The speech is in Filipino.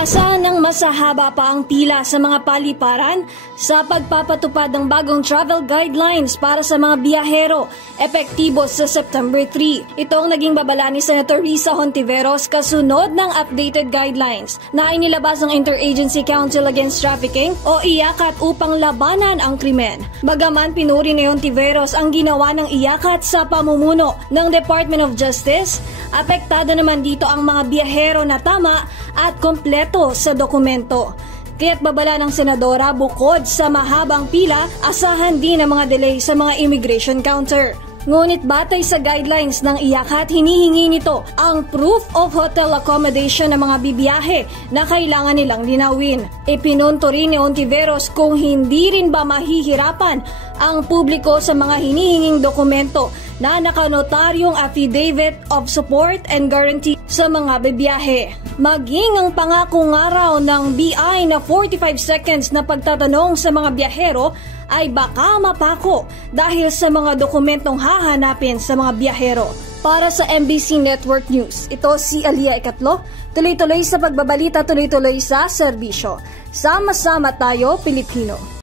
Asahan ng masahaba pa ang pila sa mga paliparan sa pagpapatupad ng bagong travel guidelines para sa mga biyahero, epektibo sa September 3. Ito ang naging babala ni Senator Risa Hontiveros kasunod ng updated guidelines na inilabas ng Interagency Council Against Trafficking o IACAT upang labanan ang krimen. Bagaman pinuri ni Hontiveros ang ginawa ng IACAT sa pamumuno ng Department of Justice, apektado naman dito ang mga biyahero na tama at kompleto sa dokumento. Kaya't babala ng senadora, bukod sa mahabang pila, asahan din ang mga delay sa mga immigration counter. Ngunit batay sa guidelines ng IACAT, hinihingi nito ang proof of hotel accommodation ng mga bibiyahe na kailangan nilang linawin. Ipinunto rin ni Hontiveros kung hindi rin ba mahihirapan ang publiko sa mga hinihinging dokumento na nakanotaryong affidavit of support and guarantee sa mga bibiyahe. Maging ang pangakong araw ng BI na 45 seconds na pagtatanong sa mga biyahero ay baka mapako dahil sa mga dokumentong hahanapin sa mga biyahero. Para sa MBC Network News, ito si Alia Ikatlo, tuloy-tuloy sa pagbabalita, tuloy-tuloy sa serbisyo. Sama-sama tayo, Pilipino.